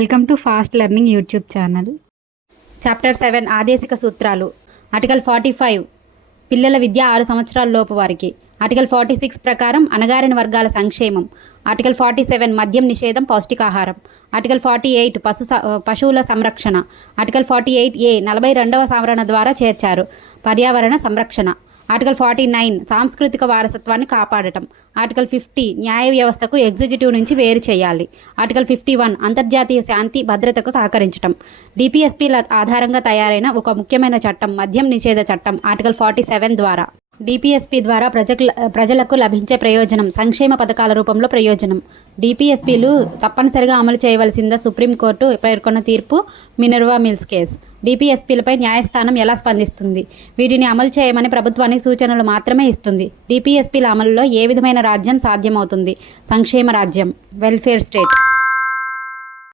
Welcome to fast learning YouTube channel. Chapter seven ఆదేశిక సూత్రాలు. Article forty five పిల్లల విద్య ఆరు సంవత్సరాల లోపు వారికి. ఆర్టికల్ ఫార్టీ సిక్స్ ప్రకారం అణగారిన వర్గాల సంక్షేమం. ఆర్టికల్ ఫార్టీ సెవెన్ మద్యం నిషేధం పౌష్టికాహారం. ఆర్టికల్ ఫార్టీ ఎయిట్ పశు స- పశువుల సంరక్షణ. ఆర్టికల్ ఫార్టీ ఎయిట్ ఏ నలభై రెండవ సవరణ ద్వారా చేర్చారు. పర్యావరణ సంరక్షణ. ఆర్టికల్ ఫార్టీ నైన్ సాంస్కృతిక వారసత్వాన్ని కాపాడటం. ఆర్టికల్ ఫిఫ్టీ న్యాయ వ్యవస్థకు ఎగ్జిక్యూటివ్ నుంచి వేరు చేయాలి. ఆర్టికల్ ఫిఫ్టీ వన్ అంతర్జాతీయ శాంతి భద్రతకు సహకరించటం. డిపిఎస్పీల ఆధారంగా తయారైన ఒక ముఖ్యమైన చట్టం మద్యం నిషేధ చట్టం ఆర్టికల్ ఫార్టీ సెవెన్ ద్వారా. డిపిఎస్పి ద్వారా ప్రజకు ప్రజలకు లభించే ప్రయోజనం సంక్షేమ పథకాల రూపంలో ప్రయోజనం. డిపిఎస్పీలు తప్పనిసరిగా అమలు చేయవలసిందా సుప్రీంకోర్టు పేర్కొన్న తీర్పు మినర్వా మిల్స్ కేస్. డిపిఎస్పీలపై న్యాయస్థానం ఎలా స్పందిస్తుంది? వీటిని అమలు చేయమని ప్రభుత్వానికి సూచనలు మాత్రమే ఇస్తుంది. డిపిఎస్పీల అమలులో ఏ విధమైన రాజ్యం సాధ్యమవుతుంది? సంక్షేమ రాజ్యం వెల్ఫేర్ స్టేట్.